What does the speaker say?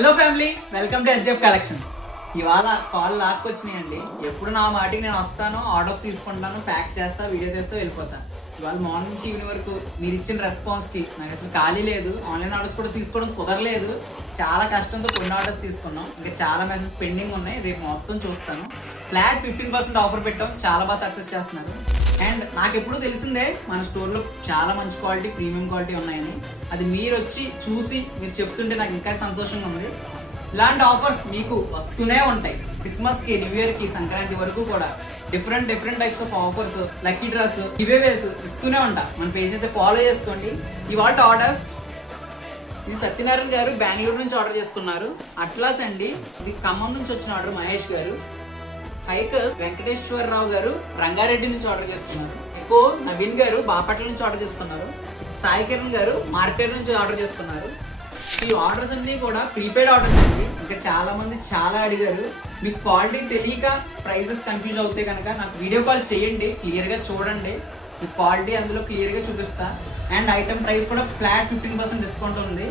Hello family, welcome to SDF collections. ఇవాళ call లాక్కొచ్చినాయండి. ఎప్పుడు నా మాటికి నేను వస్తాను, ఆర్డర్స్ తీసుకుంటాను, ప్యాక్ చేస్తా, వీడియో చేస్తూ వెళ్ళిపోతాను. ఇవాళ మార్నింగ్ నుంచి ఈవినింగ్ వరకు మీరు ఇచ్చిన రెస్పాన్స్కి నాకు అసలు ఖాళీ లేదు. ఆన్లైన్ ఆర్డర్స్ కూడా తీసుకోవడం కుదరలేదు. చాలా కష్టంతో కొన్ని ఆర్డర్స్ తీసుకున్నాం. ఇంకా చాలా మెసేజ్ పెండింగ్ ఉన్నాయి. రేపు మొత్తం చూస్తాను. ఫ్లాట్ 15% ఆఫర్ పెట్టాం. చాలా బాగా సక్సెస్ చేస్తున్నారు. అండ్ నాకు ఎప్పుడు తెలిసిందే మన స్టోర్లో చాలా మంచి క్వాలిటీ, ప్రీమియం క్వాలిటీ ఉన్నాయని. అది మీరు వచ్చి చూసి మీరు చెప్తుంటే నాకు ఇంకా సంతోషంగా ఉంది. ఇలాంటి ఆఫర్స్ మీకు వస్తూనే ఉంటాయి. క్రిస్మస్కి, న్యూ ఇయర్కి, సంక్రాంతి వరకు కూడా different types of offers, lucky dross, giveaways ఇస్తూనే ఉంటా. మన పేజ్ అయితే ఫాలో చేసుకోండి. ఇవాళ ఆర్డర్స్ ఇది సత్యనారాయణ గారు బెంగళూరు నుంచి ఆర్డర్ చేసుకున్నారు. అట్లాస్ అండి, ఇది ఖమ్మం నుంచి వచ్చిన ఆర్డర్ మహేష్ గారు. హైకర్స్ వెంకటేశ్వరరావు గారు రంగారెడ్డి నుంచి ఆర్డర్ చేసుకున్నారు. ఎక్కువ నవీన్ గారు బాపట్ల నుంచి ఆర్డర్ చేసుకున్నారు. సాయి కిరణ్ గారు మార్కెట్ నుంచి ఆర్డర్ చేసుకున్నారు. ఈ ఆర్డర్స్ అన్ని కూడా ప్రీపెయిడ్ ఆర్డర్స్ అండి. ఇంకా చాలా మంది చాలా అడిగారు. మీకు క్వాలిటీ తెలియక ప్రైసెస్ కన్ఫ్యూజ్ అవుతే కనుక నాకు వీడియో కాల్ చేయండి, క్లియర్గా చూడండి. ఈ క్వాలిటీ అందులో క్లియర్గా చూపిస్తా. అండ్ ఐటమ్ ప్రైస్ కూడా ఫ్లాట్ 15% డిస్కౌంట్ ఉంది.